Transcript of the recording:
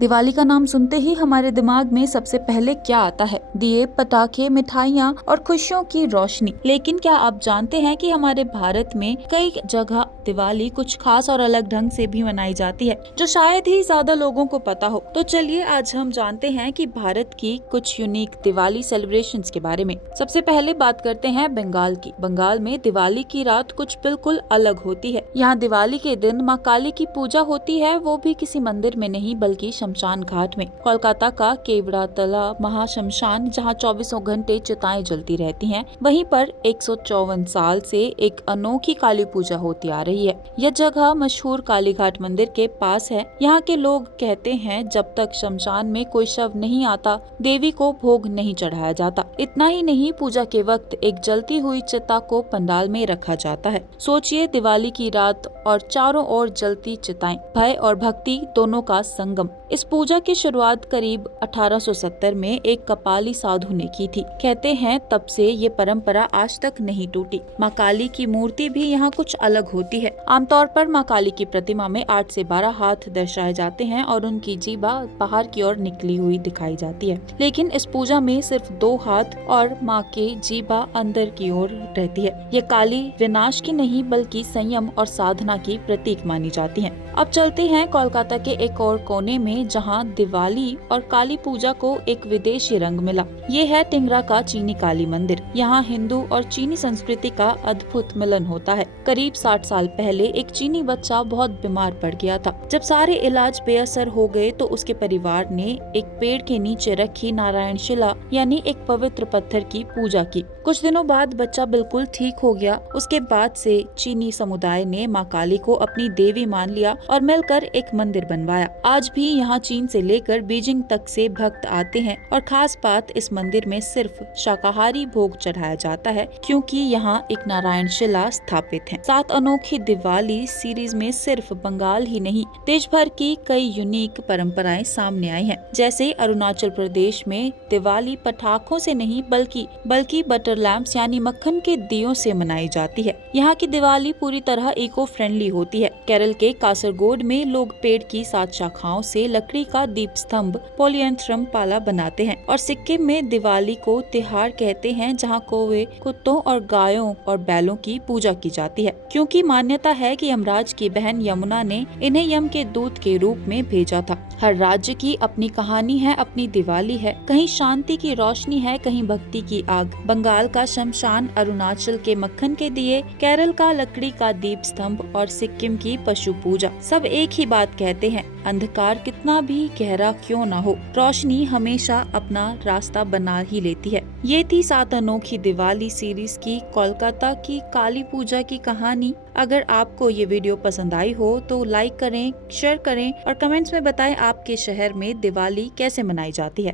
दिवाली का नाम सुनते ही हमारे दिमाग में सबसे पहले क्या आता है? दिए, पटाखे, मिठाइयाँ और खुशियों की रोशनी। लेकिन क्या आप जानते हैं कि हमारे भारत में कई जगह दिवाली कुछ खास और अलग ढंग से भी मनाई जाती है, जो शायद ही ज्यादा लोगों को पता हो। तो चलिए आज हम जानते हैं कि भारत की कुछ यूनिक दिवाली सेलिब्रेशंस के बारे में। सबसे पहले बात करते हैं बंगाल की। बंगाल में दिवाली की रात कुछ बिल्कुल अलग होती है। यहाँ दिवाली के दिन माँ काली की पूजा होती है, वो भी किसी मंदिर में नहीं बल्कि शमशान घाट में। कोलकाता का केवड़ातला महाशमशान, जहाँ 24 घंटे चिताएं जलती रहती हैं, वहीं पर 154 साल से एक अनोखी काली पूजा होती आ रही है। यह जगह मशहूर काली घाट मंदिर के पास है। यहाँ के लोग कहते हैं जब तक शमशान में कोई शव नहीं आता, देवी को भोग नहीं चढ़ाया जाता। इतना ही नहीं, पूजा के वक्त एक जलती हुई चिता को पंडाल में रखा जाता है। सोचिए, दिवाली की रात और चारों ओर जलती चिताएं, भय और भक्ति दोनों का संगम। इस पूजा की शुरुआत करीब 1870 में एक कपाली साधु ने की थी। कहते हैं तब से ये परंपरा आज तक नहीं टूटी। माँ काली की मूर्ति भी यहाँ कुछ अलग होती है। आमतौर पर माँ काली की प्रतिमा में 8 से 12 हाथ दर्शाए जाते हैं और उनकी जीभा बाहर की ओर निकली हुई दिखाई जाती है। लेकिन इस पूजा में सिर्फ 2 हाथ और माँ के जीभा अंदर की ओर रहती है। ये काली विनाश की नहीं बल्कि संयम और साधना की प्रतीक मानी जाती है। अब चलते हैं कोलकाता के एक और कोने में, जहां दिवाली और काली पूजा को एक विदेशी रंग मिला। ये है टिंगरा का चीनी काली मंदिर। यहाँ हिंदू और चीनी संस्कृति का अद्भुत मिलन होता है। करीब 60 साल पहले एक चीनी बच्चा बहुत बीमार पड़ गया था। जब सारे इलाज बेअसर हो गए तो उसके परिवार ने एक पेड़ के नीचे रखी नारायण शिला यानी एक पवित्र पत्थर की पूजा की। कुछ दिनों बाद बच्चा बिल्कुल ठीक हो गया। उसके बाद से चीनी समुदाय ने माँ काली को अपनी देवी मान लिया और मिलकर एक मंदिर बनवाया। आज भी यहाँ चीन से लेकर बीजिंग तक से भक्त आते हैं और खास बात, इस मंदिर में सिर्फ शाकाहारी भोग चढ़ाया जाता है क्योंकि यहाँ एक नारायण शिला स्थापित है। 7 अनोखी दिवाली सीरीज में सिर्फ बंगाल ही नहीं, देश भर की कई यूनिक परंपराएं सामने आई हैं। जैसे अरुणाचल प्रदेश में दिवाली पटाखों से नहीं बल्कि बटर लैम्प्स यानी मक्खन के दियों से मनाई जाती है। यहाँ की दिवाली पूरी तरह इको फ्रेंडली होती है। केरल के कासरगोड में लोग पेड़ की 7 शाखाओं से लकड़ी का दीप स्तंभ पोलियंथ्रम पाला बनाते हैं और सिक्किम में दिवाली को तिहार कहते हैं, जहाँ कौवे, कुत्तों और गायों और बैलों की पूजा की जाती है क्योंकि मान्यता है कि यमराज की बहन यमुना ने इन्हें यम के दूत के रूप में भेजा था। हर राज्य की अपनी कहानी है, अपनी दिवाली है। कहीं शांति की रोशनी है, कहीं भक्ति की आग। बंगाल का शमशान, अरुणाचल के मक्खन के दिए, केरल का लकड़ी का दीप स्तंभ और सिक्किम की पशु पूजा, सब एक ही बात कहते हैं, अंधकार कितना भी गहरा क्यों ना हो, रोशनी हमेशा अपना रास्ता बना ही लेती है। ये थी 7 अनोखी दिवाली सीरीज की कोलकाता की काली पूजा की कहानी। अगर आपको ये वीडियो पसंद आई हो तो लाइक करें, शेयर करें और कमेंट्स में बताएं आपके शहर में दिवाली कैसे मनाई जाती है।